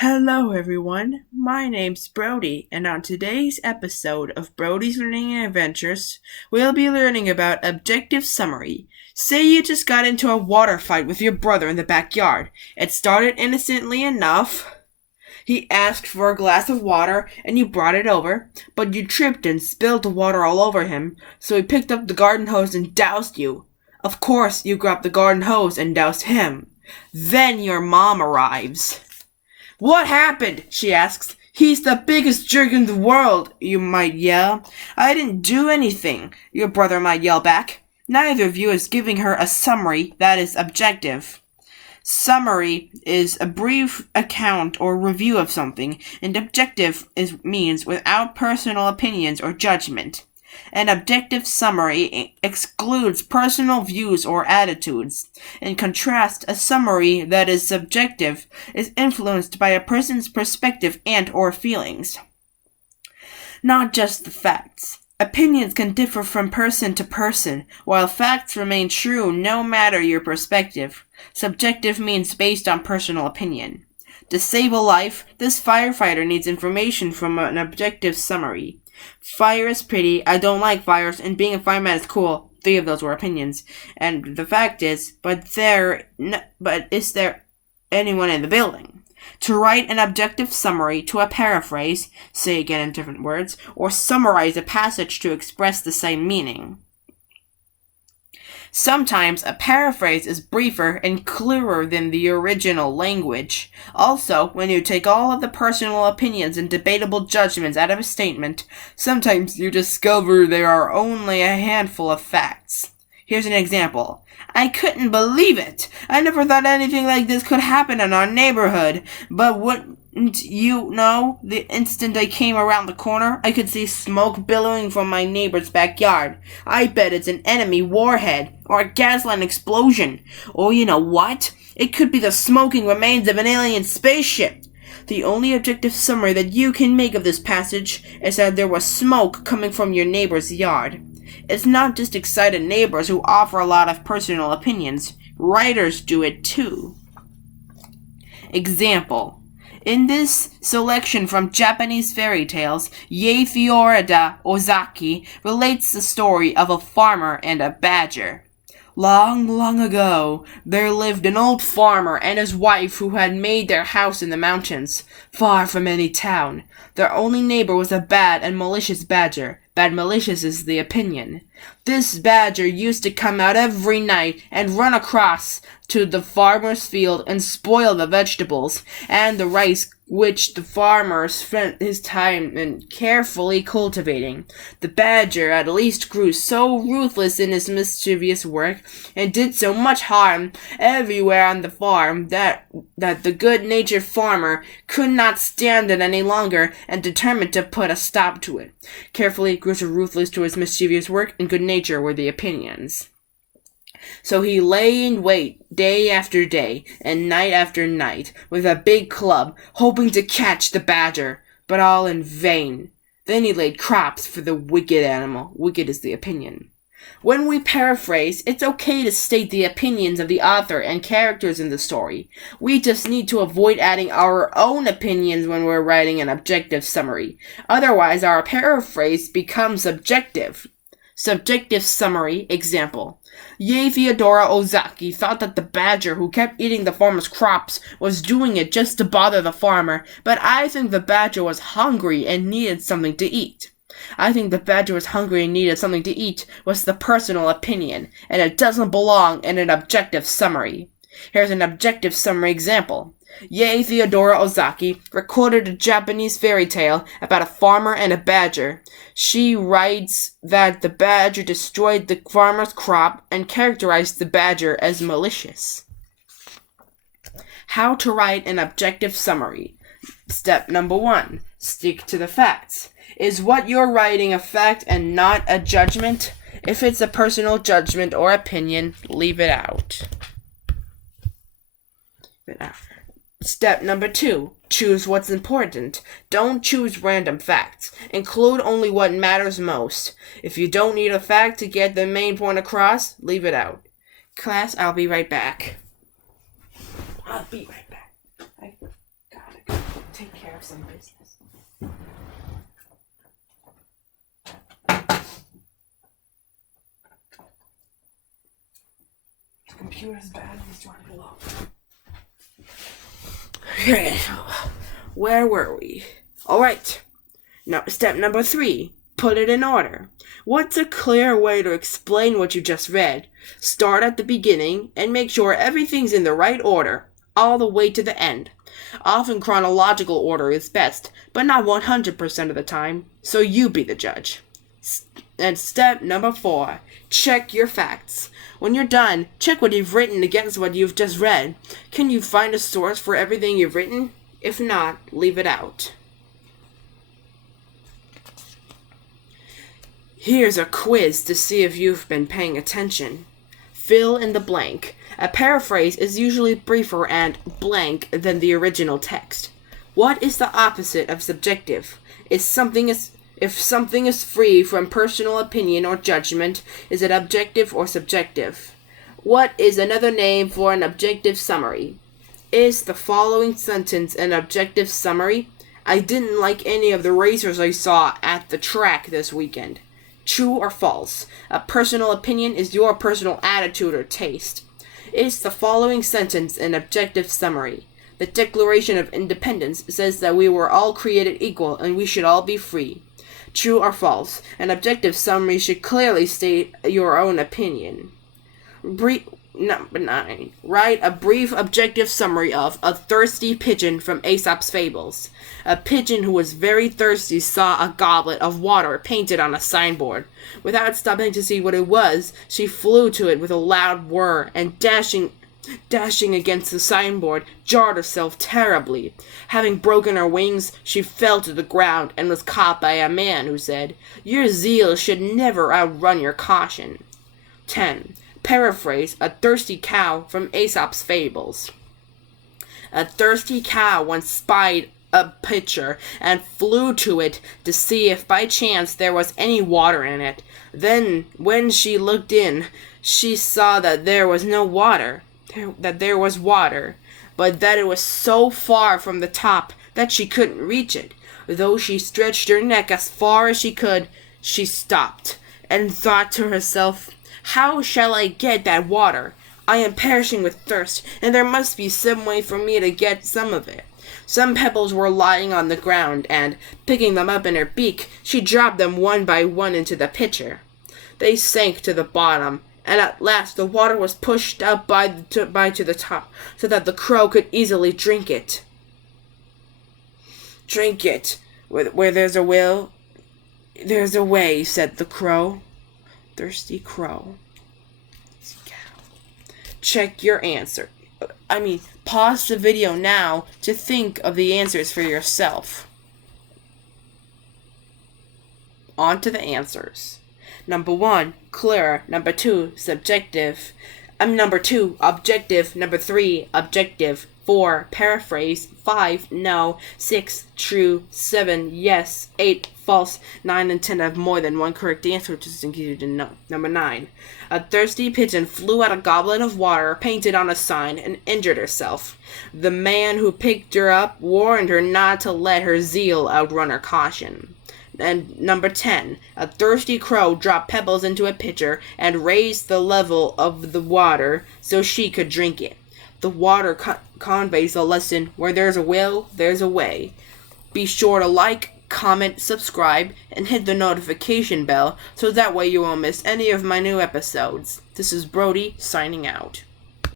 Hello, everyone. My name's Brody, and on today's episode of Brody's Learning Adventures, we'll be learning about objective summary. Say you just got into a water fight with your brother in the backyard. It started innocently enough. He asked for a glass of water, and you brought it over, but you tripped and spilled the water all over him, so he picked up the garden hose and doused you. Of course, you grabbed the garden hose and doused him. Then your mom arrives. "What happened?" she asks. "He's the biggest jerk in the world," you might yell. "I didn't do anything," your brother might yell back. Neither of you is giving her a summary that is objective. Summary is a brief account or review of something, and objective means without personal opinions or judgment. An objective summary excludes personal views or attitudes. In contrast, a summary that is subjective is influenced by a person's perspective and or feelings, not just the facts. Opinions can differ from person to person, while facts remain true no matter your perspective. Subjective means based on personal opinion. To save a life, this firefighter needs information from an objective summary. Fire is pretty, I don't like fires, and being a fireman is cool. 3 of those were opinions. And the fact is, but is there anyone in the building? To write an objective summary to a paraphrase, say again in different words, or summarize a passage to express the same meaning. Sometimes a paraphrase is briefer and clearer than the original language. Also, when you take all of the personal opinions and debatable judgments out of a statement, sometimes you discover there are only a handful of facts. Here's an example. "I couldn't believe it. I never thought anything like this could happen in our neighborhood. But wouldn't you know, the instant I came around the corner, I could see smoke billowing from my neighbor's backyard. I bet it's an enemy warhead, or a gasline explosion. Or you know what? It could be the smoking remains of an alien spaceship." The only objective summary that you can make of this passage is that there was smoke coming from your neighbor's yard. It's not just excited neighbors who offer a lot of personal opinions. Writers do it too. Example. In this selection from Japanese fairy tales, Ye Fiorida Ozaki relates the story of a farmer and a badger. Long, long ago, there lived an old farmer and his wife who had made their house in the mountains, far from any town. Their only neighbor was a bad and malicious badger. Bad malicious is the opinion. This badger used to come out every night and run across to the farmer's field and spoil the vegetables and the rice which the farmer spent his time in carefully cultivating. The badger at least grew so ruthless in his mischievous work and did so much harm everywhere on the farm that the good-natured farmer could not stand it any longer and determined to put a stop to it. Carefully grew so ruthless to his mischievous work and good nature were the opinions. So he lay in wait day after day and night after night with a big club, hoping to catch the badger, but all in vain. Then he laid traps for the wicked animal. Wicked is the opinion. When we paraphrase, it's okay to state the opinions of the author and characters in the story. We just need to avoid adding our own opinions when we're writing an objective summary. Otherwise, our paraphrase becomes subjective. Subjective summary example. Ye Theodora Ozaki thought that the badger who kept eating the farmer's crops was doing it just to bother the farmer, but I think the badger was hungry and needed something to eat. I think the badger was hungry and needed something to eat was the personal opinion, and it doesn't belong in an objective summary. Here's an objective summary example. Ye Theodora Ozaki recorded a Japanese fairy tale about a farmer and a badger. She writes that the badger destroyed the farmer's crop and characterized the badger as malicious. How to write an objective summary. Step number 1. Stick to the facts. Is what you're writing a fact and not a judgment? If it's a personal judgment or opinion, leave it out. Step number 2. Choose what's important. Don't choose random facts. Include only what matters most. If you don't need a fact to get the main point across, leave it out. Class, I'll be right back. I gotta go. take care of some business. The computer's battery's running low. Okay, where were we? Alright, now step number 3. Put it in order. What's a clear way to explain what you just read? Start at the beginning and make sure everything's in the right order, all the way to the end. Often chronological order is best, but not 100% of the time, so you be the judge. And step number 4, check your facts. When you're done, check what you've written against what you've just read. Can you find a source for everything you've written? If not, leave it out. Here's a quiz to see if you've been paying attention. Fill in the blank. A paraphrase is usually briefer and blank than the original text. What is the opposite of subjective? If something is free from personal opinion or judgment, is it objective or subjective? What is another name for an objective summary? Is the following sentence an objective summary? I didn't like any of the racers I saw at the track this weekend. True or false? A personal opinion is your personal attitude or taste. Is the following sentence an objective summary? The Declaration of Independence says that we were all created equal and we should all be free. True or false? An objective summary should clearly state your own opinion. Number 9. Write a brief objective summary of A Thirsty Pigeon from Aesop's Fables. A pigeon who was very thirsty saw a goblet of water painted on a signboard. Without stopping to see what it was, she flew to it with a loud whir and dashing against the signboard, jarred herself terribly. Having broken her wings, she fell to the ground and was caught by a man who said, "Your zeal should never outrun your caution." 10. Paraphrase A Thirsty Cow from Aesop's Fables. A thirsty cow once spied a pitcher and flew to it to see if by chance there was any water in it. Then, when she looked in, she saw that there was no water, but that it was so far from the top that she couldn't reach it. Though she stretched her neck as far as she could, she stopped and thought to herself, "How shall I get that water? I am perishing with thirst, and there must be some way for me to get some of it." Some pebbles were lying on the ground, and, picking them up in her beak, she dropped them one by one into the pitcher. They sank to the bottom, and at last the water was pushed up to the top, so that the crow could easily drink it. "Drink it. Where there's a will, there's a way," said the crow. Thirsty crow. Check your answer. Pause the video now to think of the answers for yourself. On to the answers. Number 1, clear. Number 2, subjective. Number 2, objective. Number 3, objective. 4, paraphrase. 5, no. 6, true. 7, yes. 8, false. 9 and 10 have more than one correct answer, just in case you didn't know. Number 9, a thirsty pigeon flew at a goblet of water painted on a sign and injured herself. The man who picked her up warned her not to let her zeal outrun her caution. And number 10, a thirsty crow dropped pebbles into a pitcher and raised the level of the water so she could drink it. The water conveys a lesson: where there's a will, there's a way. Be sure to like, comment, subscribe, and hit the notification bell so that way you won't miss any of my new episodes. This is Brody, signing out.